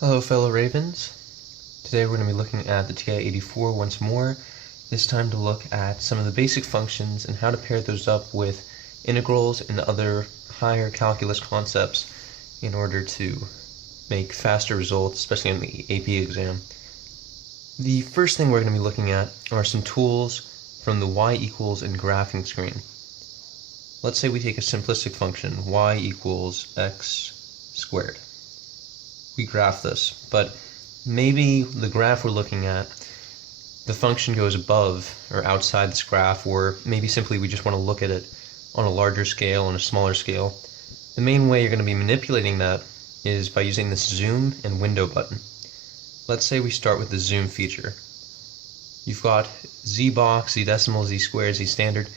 Hello fellow Ravens. Today we're going to be looking at the TI-84 once more, this time to look at some of the basic functions and how to pair those up with integrals and other higher calculus concepts in order to make faster results, especially on the AP exam. The first thing we're going to be looking at are some tools from the y equals and graphing screen. Let's say we take a simplistic function, y equals x squared. We graph this, but maybe the graph we're looking at, the function goes above or outside this graph, or maybe simply we just want to look at it on a larger scale, on a smaller scale. The main way you're going to be manipulating that is by using this zoom and window button. Let's say we start with the zoom feature. You've got z box, z decimal, z squared, z standard.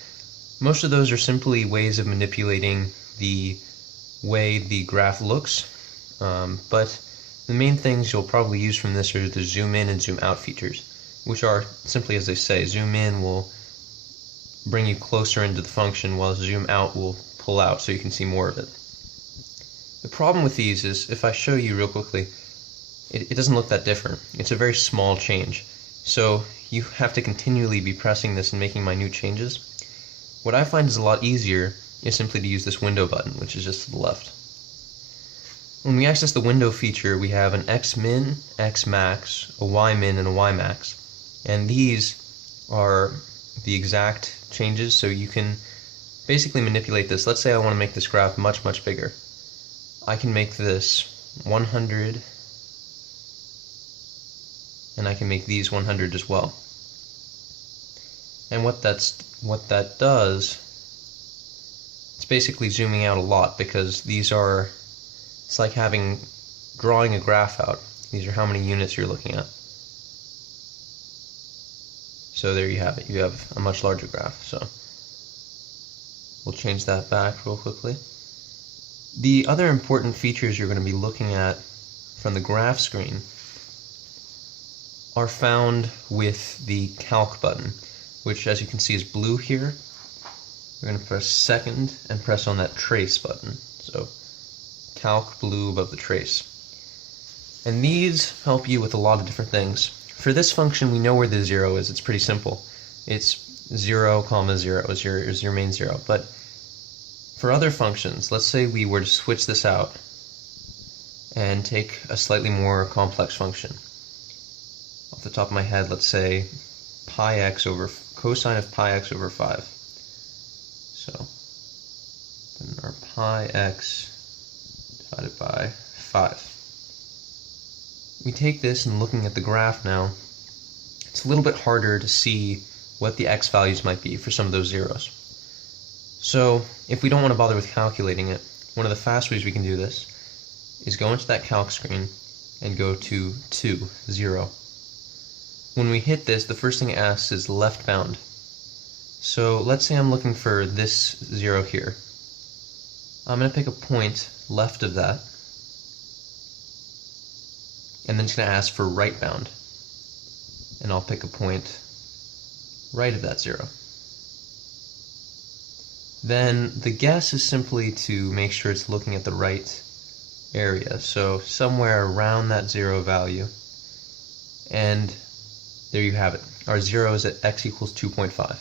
Most of those are simply ways of manipulating the way the graph looks, but the main things you'll probably use from this are the zoom in and zoom out features, which are simply as they say. Zoom in will bring you closer into the function, while zoom out will pull out so you can see more of it. The problem with these is, if I show you real quickly, it doesn't look that different. It's a very small change. So you have to continually be pressing this and making minute changes. What I find is a lot easier is simply to use this window button, which is just to the left. When we access the window feature, we have an x min, x max, a y min, and a y max. And these are the exact changes, so you can basically manipulate this. Let's say I want to make this graph much, much bigger. I can make this 100, and I can make these 100 as well. And what that does, it's basically zooming out a lot, because these are, it's like drawing a graph out. These are how many units you're looking at. So there you have it. You have a much larger graph. So we'll change that back real quickly. The other important features you're going to be looking at from the graph screen are found with the calc button, which, as you can see, is blue here. We're going to press second and press on that trace button. So calc blue above the trace. And these help you with a lot of different things. For this function, we know where the 0 is. It's pretty simple. It's 0, 0 is your main 0. But for other functions, let's say we were to switch this out and take a slightly more complex function. Off the top of my head, let's say pi x over cosine of pi x over 5. So then our pi x divided by 5. We take this and looking at the graph now, it's a little bit harder to see what the x values might be for some of those zeros. So if we don't want to bother with calculating it, one of the fast ways we can do this is go into that calc screen and go to 2, 0. When we hit this, the first thing it asks is left bound. So let's say I'm looking for this 0 here. I'm going to pick a point left of that, and then it's going to ask for right bound, and I'll pick a point right of that 0. Then the guess is simply to make sure it's looking at the right area, so somewhere around that 0 value, and there you have it. Our 0 is at x equals 2.5.